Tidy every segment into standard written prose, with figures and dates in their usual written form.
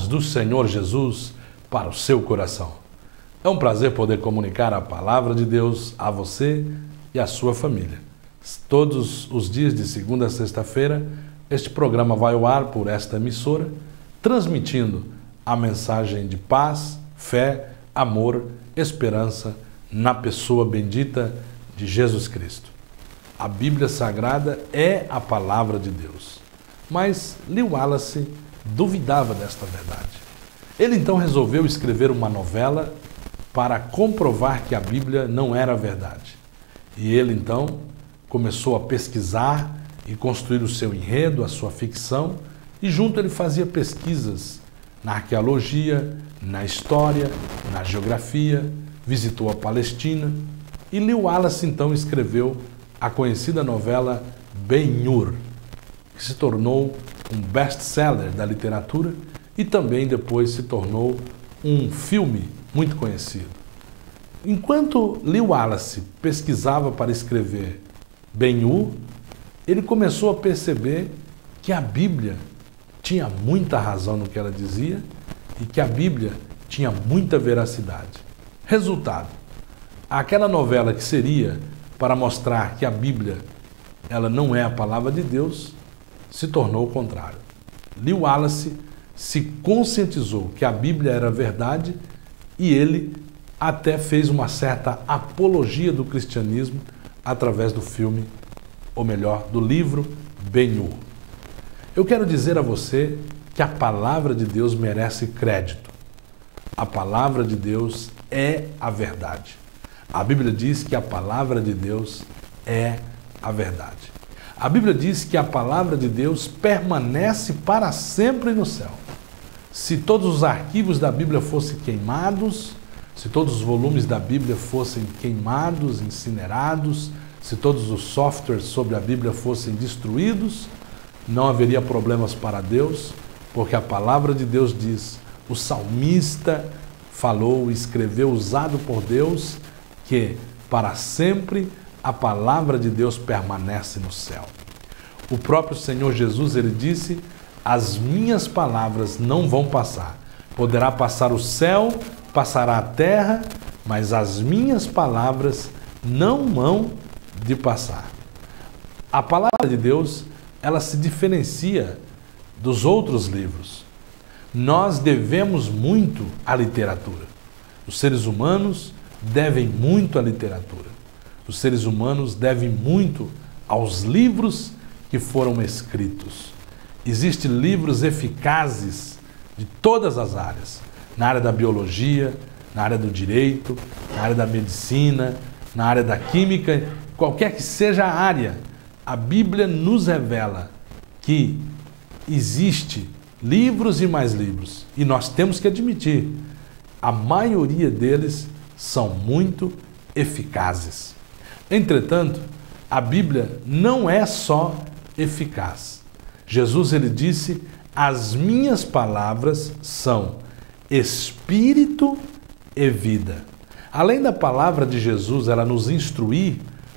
paz do Senhor Jesus para o seu coração. É um prazer poder comunicar a palavra de Deus a você e a sua família. Todos os dias de segunda a sexta-feira, este programa vai ao ar por esta emissora, transmitindo a mensagem de paz, fé, amor, esperança na pessoa bendita de Jesus Cristo. A Bíblia Sagrada é a palavra de Deus. Mas Lew Wallace duvidava desta verdade. Ele então resolveu escrever uma novela para comprovar que a Bíblia não era verdade. E ele então começou a pesquisar e construir o seu enredo, a sua ficção, e junto ele fazia pesquisas na arqueologia, na história, na geografia, visitou a Palestina, e Lew Wallace então escreveu a conhecida novela Ben-Hur, que se tornou um best-seller da literatura e também depois se tornou um filme muito conhecido. Enquanto Lew Wallace pesquisava para escrever Ben-Hur, ele começou a perceber que a Bíblia tinha muita razão no que ela dizia e que a Bíblia tinha muita veracidade. Resultado, aquela novela que seria para mostrar que a Bíblia ela não é a palavra de Deus, se tornou o contrário. Lew Wallace se conscientizou que a Bíblia era verdade e ele até fez uma certa apologia do cristianismo através do filme, ou melhor, do livro Ben-Hur. Eu quero dizer a você que a palavra de Deus merece crédito. A palavra de Deus é a verdade. A Bíblia diz que a palavra de Deus é a verdade. A Bíblia diz que a palavra de Deus permanece para sempre no céu. Se todos os arquivos da Bíblia fossem queimados, se todos os volumes da Bíblia fossem queimados, incinerados, se todos os softwares sobre a Bíblia fossem destruídos, não haveria problemas para Deus, porque a palavra de Deus diz, o salmista falou, escreveu, usado por Deus, que para sempre a palavra de Deus permanece no céu. O próprio Senhor Jesus, ele disse, as minhas palavras não vão passar. Poderá passar o céu, passará a terra, mas as minhas palavras não hão de passar. A palavra de Deus, ela se diferencia dos outros livros. Nós devemos muito à literatura. Os seres humanos devem muito à literatura. Os seres humanos devem muito aos livros que foram escritos. Existem livros eficazes de todas as áreas, na área da biologia, na área do direito, na área da medicina, na área da química, qualquer que seja a área, a Bíblia nos revela que existe livros e mais livros, e nós temos que admitir, a maioria deles são muito eficazes. Entretanto, a Bíblia não é só eficaz. Jesus, ele disse, as minhas palavras são espírito e vida. Além da palavra de Jesus, ela nos instruir,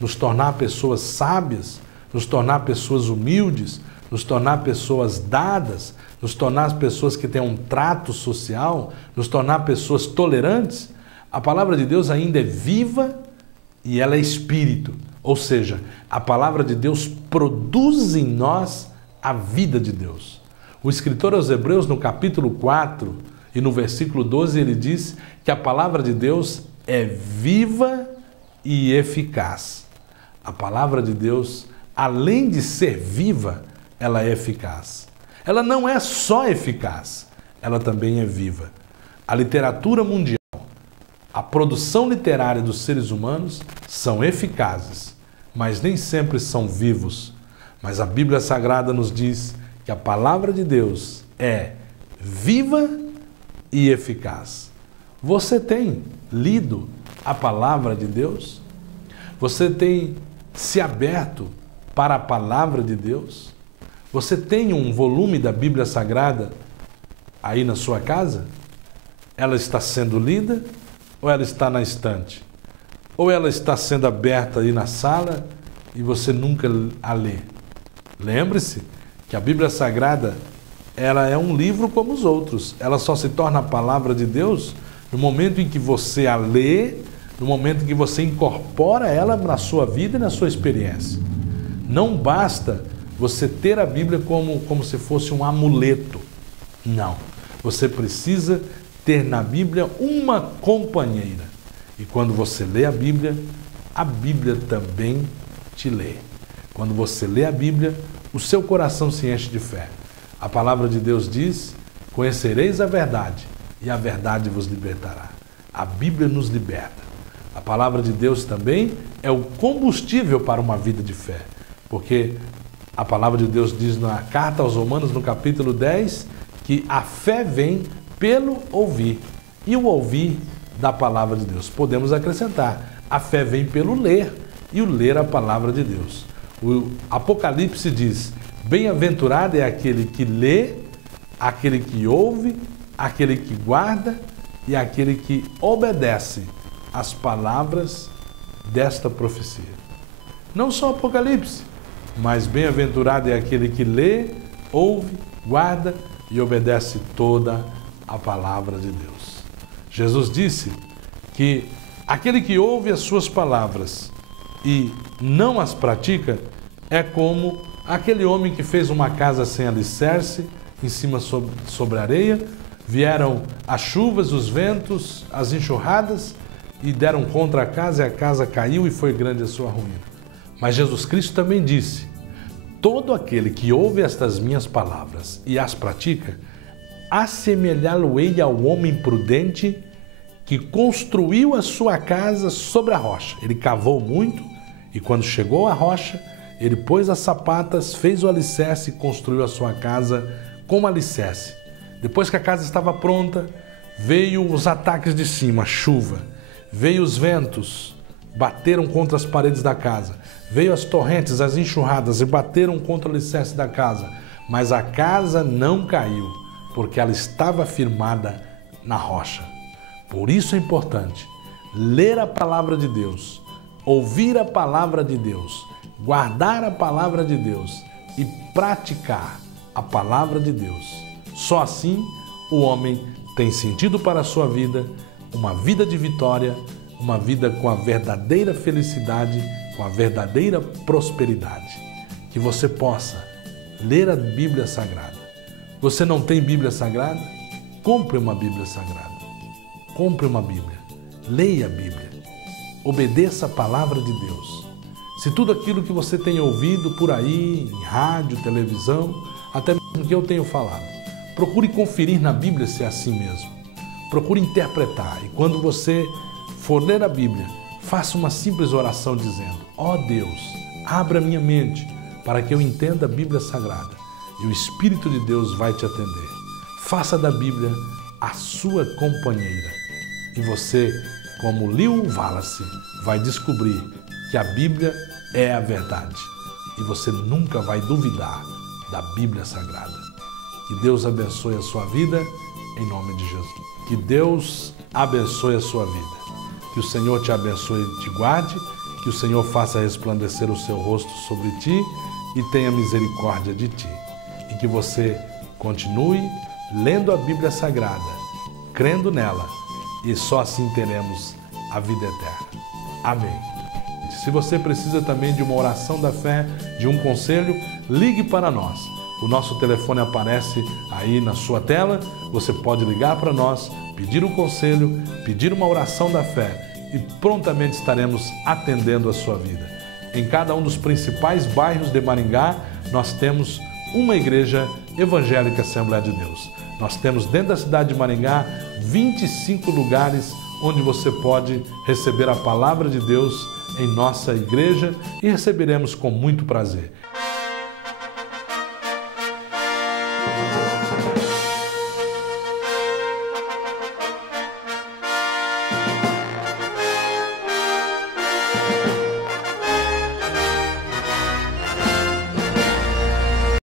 nos tornar pessoas sábias, nos tornar pessoas humildes, nos tornar pessoas dadas, nos tornar pessoas que têm um trato social, nos tornar pessoas tolerantes, a palavra de Deus ainda é viva e ela é espírito. Ou seja, a palavra de Deus produz em nós a vida de Deus. O escritor aos Hebreus, no capítulo 4 e no versículo 12, ele diz que a palavra de Deus é viva e eficaz. A palavra de Deus, além de ser viva, ela é eficaz. Ela não é só eficaz, ela também é viva. A literatura mundial, a produção literária dos seres humanos são eficazes, mas nem sempre são vivos. Mas a Bíblia Sagrada nos diz que a palavra de Deus é viva e eficaz. Você tem lido a palavra de Deus? Você tem se aberto para a palavra de Deus? Você tem um volume da Bíblia Sagrada aí na sua casa? Ela está sendo lida ou ela está na estante? Ou ela está sendo aberta aí na sala e você nunca a lê? Lembre-se que a Bíblia Sagrada ela é um livro como os outros. Ela só se torna a palavra de Deus no momento em que você a lê, no momento em que você incorpora ela na sua vida e na sua experiência. Não basta você ter a Bíblia como se fosse um amuleto. Não. Você precisa ter na Bíblia uma companheira. E quando você lê a Bíblia também te lê. Quando você lê a Bíblia, o seu coração se enche de fé. A palavra de Deus diz: conhecereis a verdade e a verdade vos libertará. A Bíblia nos liberta. A palavra de Deus também é o combustível para uma vida de fé. Porque a palavra de Deus diz na carta aos Romanos, no capítulo 10, que a fé vem pelo ouvir. E o ouvir da palavra de Deus. Podemos acrescentar: a fé vem pelo ler, e o ler a palavra de Deus. O Apocalipse diz: bem-aventurado é aquele que lê, aquele que ouve, aquele que guarda e aquele que obedece às palavras desta profecia. Não só o Apocalipse, mas bem-aventurado é aquele que lê, ouve, guarda e obedece toda a palavra de Deus. Jesus disse que aquele que ouve as suas palavras e não as pratica é como aquele homem que fez uma casa sem alicerce, em cima sobre areia, vieram as chuvas, os ventos, as enxurradas e deram contra a casa e a casa caiu e foi grande a sua ruína. Mas Jesus Cristo também disse: todo aquele que ouve estas minhas palavras e as pratica, assemelhá-lo-ei ao homem prudente que construiu a sua casa sobre a rocha. Ele cavou muito e quando chegou à rocha, ele pôs as sapatas, fez o alicerce e construiu a sua casa com alicerce. Depois que a casa estava pronta, veio os ataques de cima, a chuva, veio os ventos, bateram contra as paredes da casa, veio as torrentes, as enxurradas e bateram contra o alicerce da casa, mas a casa não caiu, porque ela estava firmada na rocha. Por isso é importante ler a palavra de Deus, ouvir a palavra de Deus, guardar a palavra de Deus e praticar a palavra de Deus. Só assim o homem tem sentido para a sua vida, uma vida de vitória, uma vida com a verdadeira felicidade, com a verdadeira prosperidade. Que você possa ler a Bíblia Sagrada. Você não tem Bíblia Sagrada? Compre uma Bíblia Sagrada. Compre uma Bíblia. Leia a Bíblia. Obedeça a palavra de Deus. Se tudo aquilo que você tem ouvido por aí, em rádio, televisão, até mesmo que eu tenho falado, procure conferir na Bíblia se é assim mesmo. Procure interpretar. E quando você for ler a Bíblia, faça uma simples oração dizendo: ó Deus, abra minha mente para que eu entenda a Bíblia Sagrada. E o Espírito de Deus vai te atender. Faça da Bíblia a sua companheira. E você, como Leon Wallace, vai descobrir que a Bíblia é a verdade. E você nunca vai duvidar da Bíblia Sagrada. Que Deus abençoe a sua vida, em nome de Jesus. Que Deus abençoe a sua vida. Que o Senhor te abençoe e te guarde. Que o Senhor faça resplandecer o seu rosto sobre ti e tenha misericórdia de ti. E que você continue lendo a Bíblia Sagrada, crendo nela, e só assim teremos a vida eterna. Amém. Se você precisa também de uma oração da fé, de um conselho, ligue para nós. O nosso telefone aparece aí na sua tela. Você pode ligar para nós, pedir um conselho, pedir uma oração da fé e prontamente estaremos atendendo a sua vida. Em cada um dos principais bairros de Maringá, nós temos uma igreja evangélica Assembleia de Deus. Nós temos dentro da cidade de Maringá 25 lugares onde você pode receber a palavra de Deus em nossa igreja e receberemos com muito prazer.